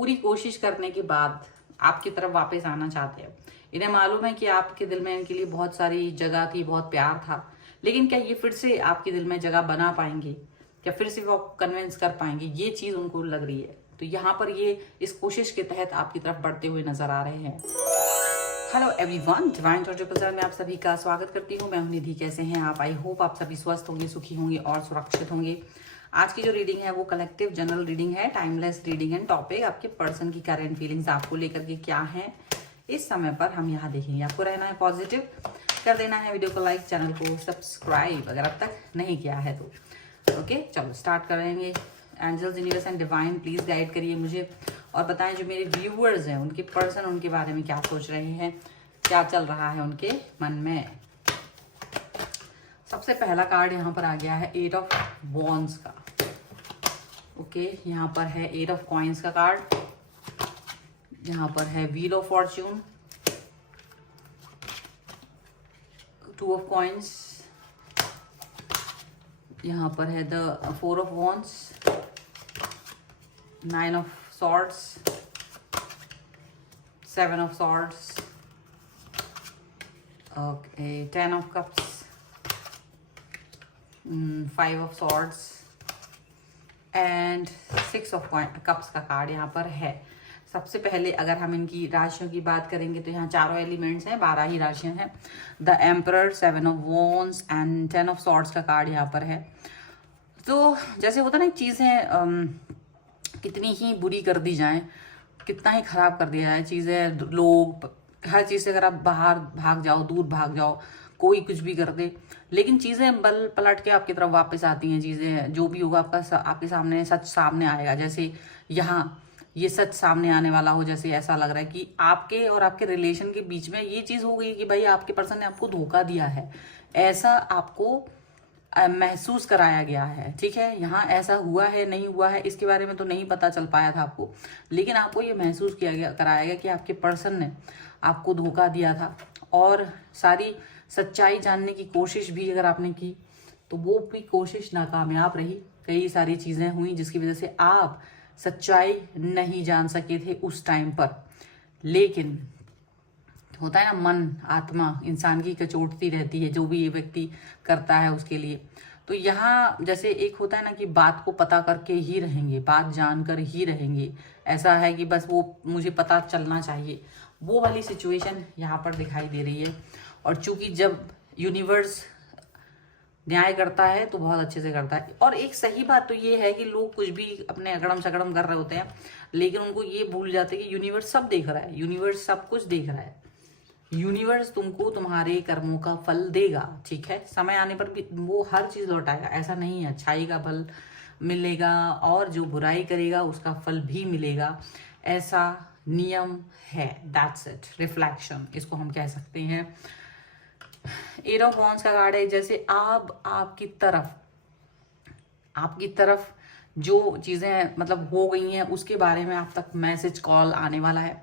पूरी कोशिश करने के बाद आपकी तरफ वापस आना चाहते हैं। इन्हें मालूम है कि आपके दिल में इनके लिए बहुत सारी जगह थी, बहुत प्यार था, लेकिन क्या ये फिर से आपके दिल में जगह बना पाएंगे? क्या फिर से वो कन्विंस कर पाएंगे? ये चीज उनको लग रही है। तो यहाँ पर ये इस कोशिश के तहत आपकी तरफ बढ़ते हुए नजर आ रहे हैं। हेलो एवरीवन, डिवाइन टॉर्चर में आप सभी का स्वागत करती हूँ। मैं हूं निधि। कैसे हैं आप? आई होप आप सभी स्वस्थ होंगे, सुखी होंगे और सुरक्षित होंगे। आज की जो रीडिंग है वो कलेक्टिव जनरल रीडिंग है, टाइमलेस रीडिंग एंड टॉपिक आपके पर्सन की करेंट फीलिंग्स आपको लेकर के क्या है इस समय पर हम यहाँ देखेंगे। आपको रहना है पॉजिटिव, कर देना है वीडियो को लाइक, चैनल को सब्सक्राइब अगर अब तक नहीं किया है तो। ओके, चलो स्टार्ट करेंगे। Angels, universe and divine please guide करिए मुझे और बताएं जो मेरे व्यूअर्स हैं उनके पर्सन उनके बारे में क्या सोच रहे हैं, क्या चल रहा है उनके मन में। सबसे पहला कार्ड यहाँ पर आ गया है एट ऑफ वॉन्ड्स का। ओके, यहाँ पर है एट ऑफ कॉइंस का कार्ड, यहाँ पर है wheel of Fortune, two of coins, यहाँ पर है the four of wands, nine of swords, seven of swords, okay, ten of cups, five of swords and six of cups का card यहाँ पर है। सबसे पहले अगर हम इनकी राशियों की बात करेंगे तो यहाँ चारों एलिमेंट्स हैं, 12 ही राशियां हैं। The emperor, seven of wands and 10 of swords का कार्ड यहाँ पर है। तो जैसे होता है ना, चीज़ें कितनी ही बुरी कर दी जाएं, कितना ही खराब कर दिया है चीज़ें, लोग, हर चीज़ से अगर आप बाहर भाग जाओ, दूर भाग जाओ, कोई कुछ भी कर दे, लेकिन चीज़ें बल पलट के आपकी तरफ वापस आती हैं। चीज़ें जो भी होगा आपके सामने सच सामने आएगा। जैसे यहाँ ये सच सामने आने वाला हो, जैसे ऐसा लग रहा है कि आपके और आपके रिलेशन के बीच में ये चीज़ हो गई कि भाई आपके पर्सन ने आपको धोखा दिया है, ऐसा आपको महसूस कराया गया है। ठीक है, यहाँ ऐसा हुआ है नहीं हुआ है इसके बारे में तो नहीं पता चल पाया था आपको, लेकिन आपको ये महसूस किया गया, कराया गया कि आपके पर्सन ने आपको धोखा दिया था और सारी सच्चाई जानने की कोशिश भी अगर आपने की तो वो भी कोशिश नाकामयाब रही। कई सारी चीज़ें हुई जिसकी वजह से आप सच्चाई नहीं जान सके थे उस टाइम पर। लेकिन होता है ना, मन, आत्मा इंसान की कचोटती रहती है जो भी ये व्यक्ति करता है उसके लिए। तो यहाँ जैसे एक होता है ना कि बात को पता करके ही रहेंगे, बात जानकर ही रहेंगे, ऐसा है कि बस वो मुझे पता चलना चाहिए, वो वाली सिचुएशन यहाँ पर दिखाई दे रही है। और चूंकि जब यूनिवर्स न्याय करता है तो बहुत अच्छे से करता है। और एक सही बात तो ये है कि लोग कुछ भी अपने अगड़म सगड़म कर रहे होते हैं, लेकिन उनको ये भूल जाते हैं कि यूनिवर्स सब देख रहा है, यूनिवर्स सब कुछ देख रहा है। यूनिवर्स तुमको तुम्हारे कर्मों का फल देगा। ठीक है, समय आने पर भी वो हर चीज लौटाएगा। ऐसा नहीं है, अच्छाई का फल मिलेगा और जो बुराई करेगा उसका फल भी मिलेगा, ऐसा नियम है। दैट्स इट, रिफ्लेक्शन इसको हम कह सकते हैं। एट ऑफ वॉन्ड्स का कार्ड है। जैसे आपकी तरफ जो चीजें मतलब हो गई हैं उसके बारे में आप तक मैसेज कॉल आने वाला है।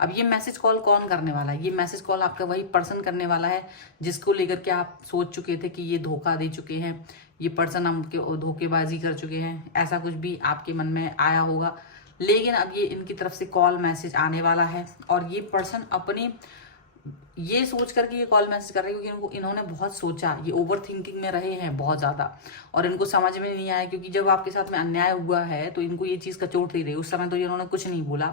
अब ये मैसेज कॉल कौन करने वाला है? ये मैसेज कॉल आपका वही पर्सन करने वाला है जिसको लेकर के आप सोच चुके थे कि ये धोखा दे चुके हैं, ये पर्सन हमके धोखेबाजी कर चुके हैं, ऐसा कुछ भी आपके मन में आया होगा। लेकिन अब ये इनकी तरफ से कॉल मैसेज आने वाला है और ये पर्सन अपने ये सोच करके ये कॉल मैसेज कर रहे हैं क्योंकि इन्होंने बहुत सोचा, ये ओवर थिंकिंग में रहे हैं बहुत ज़्यादा और इनको समझ में नहीं आया। क्योंकि जब आपके साथ में अन्याय हुआ है तो इनको ये चीज़ कचोट ही रही। उस समय तो इन्होंने कुछ नहीं बोला,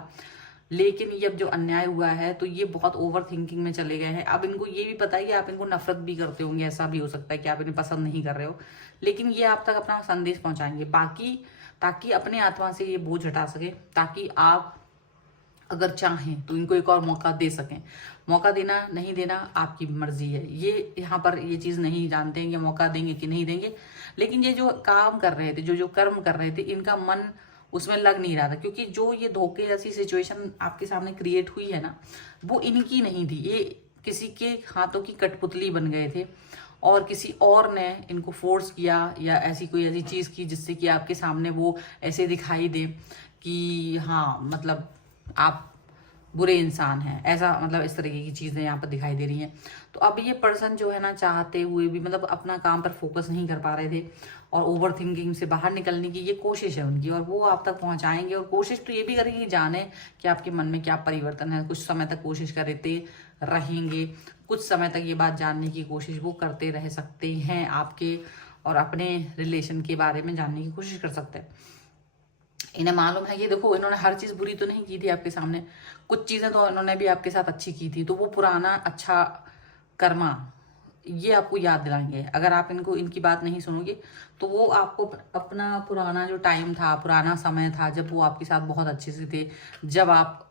लेकिन ये अब जो अन्याय हुआ है तो ये बहुत ओवर थिंकिंग में चले गए हैं। अब इनको ये भी पता है कि आप इनको नफरत भी करते होंगे, ऐसा भी हो सकता है कि आप इन्हें पसंद नहीं कर रहे हो, लेकिन ये आप तक अपना संदेश पहुंचाएंगे बाकी, ताकि अपने आत्मा से ये बोझ हटा सके, ताकि आप अगर चाहें तो इनको एक और मौका दे सकें। मौका देना नहीं देना आपकी मर्जी है। ये यहाँ पर ये चीज़ नहीं जानते हैं कि मौका देंगे कि नहीं देंगे, लेकिन ये जो काम कर रहे थे, जो कर्म कर रहे थे, इनका मन उसमें लग नहीं रहा था। क्योंकि जो ये धोखे जैसी सिचुएशन आपके सामने क्रिएट हुई है ना, वो इनकी नहीं थी, ये किसी के हाथों की कठपुतली बन गए थे और किसी और ने इनको फोर्स किया या ऐसी कोई ऐसी चीज़ की जिससे कि आपके सामने वो ऐसे दिखाई दे कि हाँ मतलब आप बुरे इंसान हैं, ऐसा मतलब इस तरीके की चीज़ें यहाँ पर दिखाई दे रही हैं। तो अब ये पर्सन जो है ना, चाहते हुए भी मतलब अपना काम पर फोकस नहीं कर पा रहे थे और ओवर थिंकिंग से बाहर निकलने की ये कोशिश है उनकी, और वो आप तक पहुंचाएंगे। और कोशिश तो ये भी करेंगे जाने कि आपके मन में क्या परिवर्तन है। कुछ समय तक कोशिश करते रहेंगे, कुछ समय तक ये बात जानने की कोशिश वो करते रह सकते हैं आपके, और अपने रिलेशन के बारे में जानने की कोशिश कर सकते हैं। इन्हें मालूम है कि देखो, इन्होंने हर चीज़ बुरी तो नहीं की थी आपके सामने, कुछ चीज़ें तो इन्होंने भी आपके साथ अच्छी की थी। तो वो पुराना अच्छा कर्मा ये आपको याद दिलाएंगे। अगर आप इनको इनकी बात नहीं सुनोगे तो वो आपको अपना पुराना जो टाइम था, पुराना समय था जब वो आपके साथ बहुत अच्छे से थे, जब आप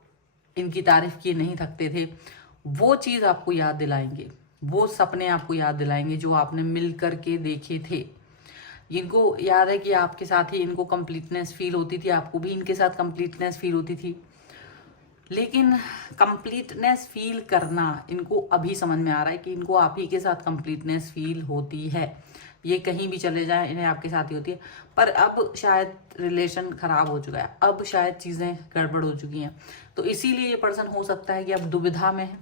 इनकी तारीफ किए नहीं थकते थे, वो चीज़ आपको याद दिलाएंगे। वो सपने आपको याद दिलाएंगे जो आपने मिल करके देखे थे। इनको याद है कि आपके साथ ही इनको कंप्लीटनेस फील होती थी, आपको भी इनके साथ कंप्लीटनेस फील होती थी। लेकिन कंप्लीटनेस फील करना इनको अभी समझ में आ रहा है कि इनको आप ही के साथ कंप्लीटनेस फील होती है। ये कहीं भी चले जाएं इन्हें आपके साथ ही होती है। पर अब शायद रिलेशन खराब हो चुका है, अब शायद चीज़ें गड़बड़ हो चुकी हैं। तो इसीलिए ये पर्सन हो सकता है कि अब दुविधा में है,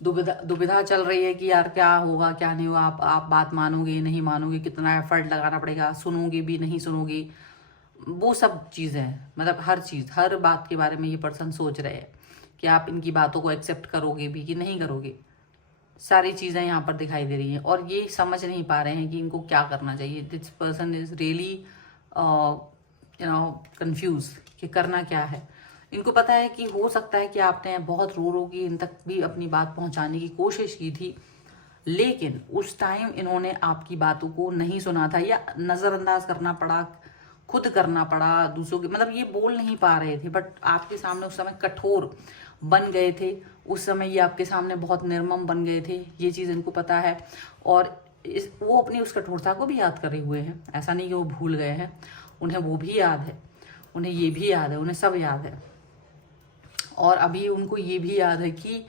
दुविधा चल रही है कि यार क्या होगा क्या नहीं होगा, आप बात मानोगे नहीं मानोगे, कितना एफर्ट लगाना पड़ेगा, सुनोगे भी नहीं सुनोगे, वो सब चीज़ें हैं। मतलब हर चीज़, हर बात के बारे में ये पर्सन सोच रहे हैं कि आप इनकी बातों को एक्सेप्ट करोगे भी कि नहीं करोगे। सारी चीज़ें यहाँ पर दिखाई दे रही हैं और ये समझ नहीं पा रहे हैं कि इनको क्या करना चाहिए। This person is really confuse कि करना क्या है। इनको पता है कि हो सकता है कि आपने बहुत रो रो के इन तक भी अपनी बात पहुंचाने की कोशिश की थी, लेकिन उस टाइम इन्होंने आपकी बातों को नहीं सुना था या नज़रअंदाज करना पड़ा, खुद करना पड़ा दूसरों के, मतलब ये बोल नहीं पा रहे थे। बट आपके सामने उस समय कठोर बन गए थे, उस समय ये आपके सामने बहुत निर्मम बन गए थे, ये चीज़ इनको पता है। और वो अपनी उस कठोरता को भी याद करे हुए हैं, ऐसा नहीं कि वो भूल गए हैं, उन्हें वो भी याद है, उन्हें ये भी याद है, उन्हें सब याद है। और अभी उनको ये भी याद है कि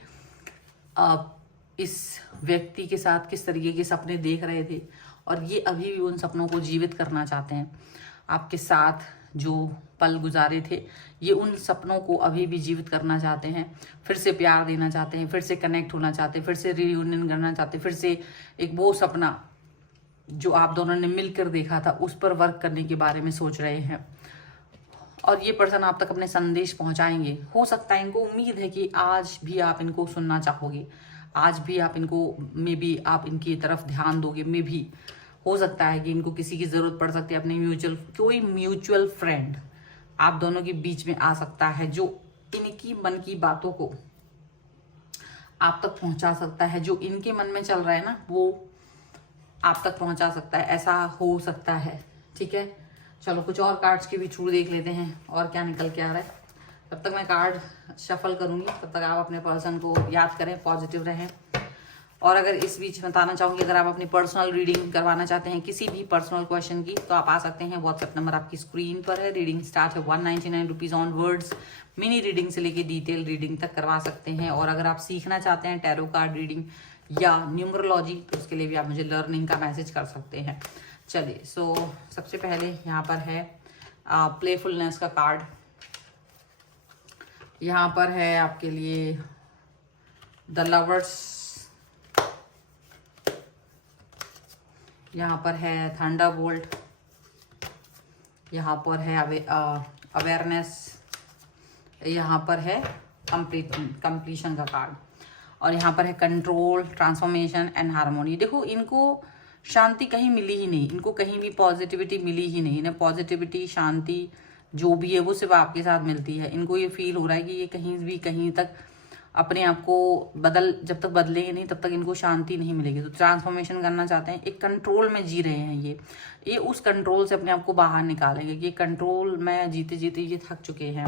आप इस व्यक्ति के साथ किस तरीके के सपने देख रहे थे और ये अभी भी उन सपनों को जीवित करना चाहते हैं। आपके साथ जो पल गुजारे थे, ये उन सपनों को अभी भी जीवित करना चाहते हैं, फिर से प्यार देना चाहते हैं, फिर से कनेक्ट होना चाहते हैं, फिर से रियूनियन करना चाहते हैं, फिर से एक वो सपना जो आप दोनों ने मिलकर देखा था उस पर वर्क करने के बारे में सोच रहे हैं। और ये पर्सन आप तक अपने संदेश पहुंचाएंगे। हो सकता है, इनको उम्मीद है कि आज भी आप इनको सुनना चाहोगे, आज भी आप इनको मे बी आप इनकी तरफ ध्यान दोगे। मे भी हो सकता है कि इनको किसी की जरूरत पड़ सकती है, अपने कोई म्यूचुअल फ्रेंड आप दोनों के बीच में आ सकता है जो इनकी मन की बातों को आप तक पहुंचा सकता है, जो इनके मन में चल रहा है ना वो आप तक पहुंचा सकता है, ऐसा हो सकता है। ठीक है, चलो कुछ और कार्ड्स के भी थ्रू देख लेते हैं और क्या निकल के आ रहा है। तब तक मैं कार्ड शफल करूंगी, तब तक आप अपने पर्सन को याद करें, पॉजिटिव रहें। और अगर इस बीच बताना चाहूंगी, अगर आप अपनी पर्सनल रीडिंग करवाना चाहते हैं किसी भी पर्सनल क्वेश्चन की, तो आप आ सकते हैं। व्हाट्सएप नंबर आपकी स्क्रीन पर है। रीडिंग स्टार्ट है 199 rupees on words. Mini reading से लेके डिटेल रीडिंग तक करवा सकते हैं। और अगर आप सीखना चाहते हैं टैरो कार्ड रीडिंग या न्यूमरोलॉजी, तो उसके लिए भी आप मुझे लर्निंग का मैसेज कर सकते हैं। चलिए, सो सबसे पहले यहाँ पर है प्लेफुलनेस का कार्ड। यहाँ पर है आपके लिए द लवर्स, यहाँ पर है थंडरबोल्ट, यहाँ पर है अवेयरनेस, यहाँ पर है कंप्लीशन का कार्ड, और यहाँ पर है कंट्रोल, ट्रांसफॉर्मेशन एंड हार्मोनी। देखो, इनको शांति कहीं मिली ही नहीं, इनको कहीं भी पॉजिटिविटी मिली ही नहीं। इन्हें पॉजिटिविटी, शांति जो भी है वो सिर्फ आपके साथ मिलती है। इनको ये फील हो रहा है कि ये कहीं तक अपने आप को जब तक बदलेंगे नहीं तब तक इनको शांति नहीं मिलेगी। तो ट्रांसफॉर्मेशन करना चाहते हैं, एक कंट्रोल में जी रहे हैं ये उस कंट्रोल से अपने आप को बाहर निकालेंगे कि कंट्रोल में जीते जीते ये थक चुके हैं।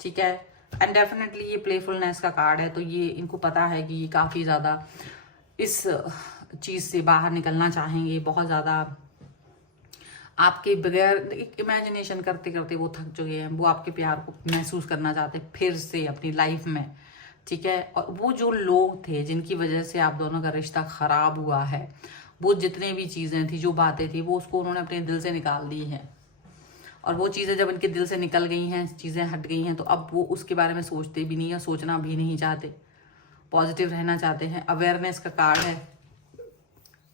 ठीक है, एंड डेफिनेटली ये प्लेफुलनेस का कार्ड है, तो ये इनको पता है कि ये काफ़ी ज़्यादा इस चीज़ से बाहर निकलना चाहेंगे। बहुत ज़्यादा आपके बगैर इमेजिनेशन करते करते वो थक चुके हैं। वो आपके प्यार को महसूस करना चाहते हैं फिर से अपनी लाइफ में। ठीक है, और वो जो लोग थे जिनकी वजह से आप दोनों का रिश्ता खराब हुआ है, वो जितने भी चीज़ें थी, जो बातें थी, वो उसको उन्होंने अपने दिल से निकाल दी है। और वो चीज़ें जब इनके दिल से निकल गई हैं, चीज़ें हट गई हैं, तो अब वो उसके बारे में सोचते भी नहीं है, सोचना भी नहीं चाहते, पॉजिटिव रहना चाहते हैं। अवेयरनेस का कार्ड है,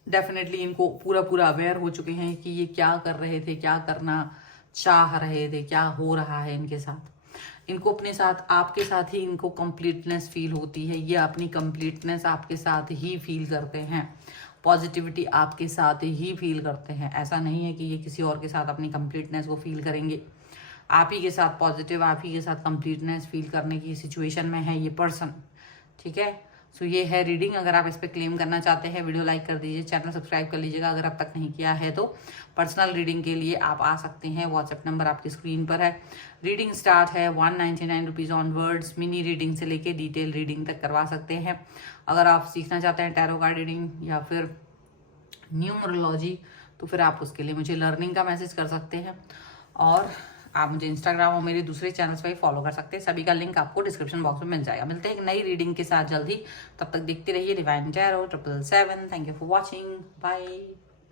डेफिनेटली इनको पूरा पूरा अवेयर हो चुके हैं कि ये क्या कर रहे थे, क्या करना चाह रहे थे, क्या हो रहा है इनके साथ। इनको अपने साथ, आपके साथ ही इनको कंप्लीटनेस फील होती है, ये अपनी कंप्लीटनेस आपके साथ ही फील करते हैं, पॉजिटिविटी आपके साथ ही फील करते हैं। ऐसा नहीं है कि ये किसी और के साथ अपनी कंप्लीटनेस को फील करेंगे, आप ही के साथ पॉजिटिव, आप ही के साथ कंप्लीटनेस फील करने की सिचुएशन में है ये पर्सन। ठीक है, सो ये है रीडिंग। अगर आप इस पर क्लेम करना चाहते हैं, वीडियो लाइक कर दीजिए, चैनल सब्सक्राइब कर लीजिएगा अगर अब तक नहीं किया है तो। पर्सनल रीडिंग के लिए आप आ सकते हैं, व्हाट्सएप नंबर आपकी स्क्रीन पर है। रीडिंग स्टार्ट है 199 रुपीज़ ऑनवर्ड्स। मिनी रीडिंग से लेके डिटेल रीडिंग तक करवा सकते हैं। अगर आप सीखना चाहते हैं टैरो कार्ड रीडिंग या फिर न्यूमरोलॉजी, तो फिर आप उसके लिए मुझे लर्निंग का मैसेज कर सकते हैं, और आप मुझे इंस्टाग्राम और मेरे दूसरे चैनल्स पर फॉलो कर सकते हैं। सभी का लिंक आपको डिस्क्रिप्शन बॉक्स में मिल जाएगा। मिलते हैं एक नई रीडिंग के साथ जल्दी, तब तक देखते रहिए divine tarot 777। Thank you for watching, bye.